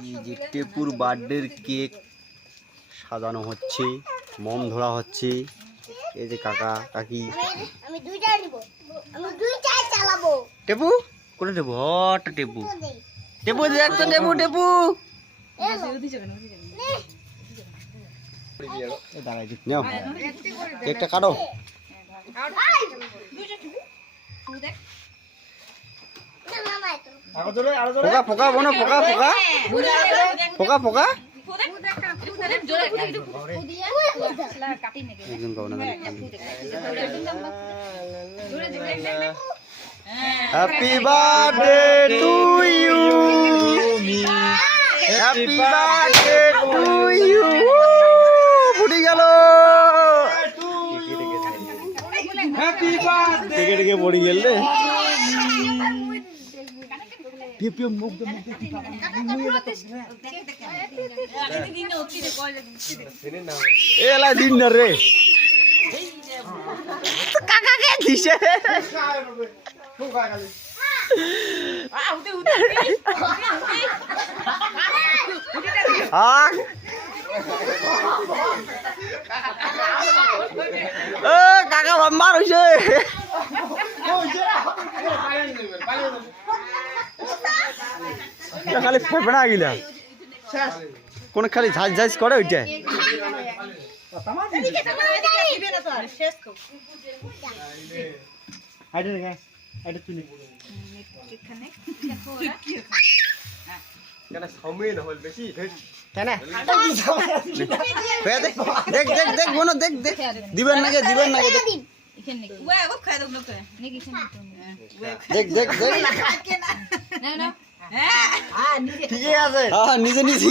এই যে টেপুর বার্থডের কেক সাজানো হচ্ছে, মম ধরা হচ্ছে। এই যে কাকা কাকি, আমি দুইটা নিব, আমি দুইটাই চালাবো। টেপু কোনে টেপু? হট টেপু, টেপু দেখ তো, টেপু টেপু দাঁড়াই দিক নাও, কেকটা কাটো। পোকা পোকা বোনো, পোকা পোকা পোকা পোকা happy birthday to you, happy birthday to you. ফুটে গেল, টেকে টেকে পড়ে গেল রে। এলা দিন না রে, কাকাকে দিছে। কাকা বাম্বার হইছে, খালি ফেফড়া গিলা কোন খালি ঝাঁজ ঝাঁজ করে ওইটা। দেখ দেখ দেখ বোনো, দেখ দেখ দিবেন নাকি, দিবেন নাকি, দেখ দেখ দেখ দেখ, ঠিকই আছে। হ্যাঁ নিজে নিজে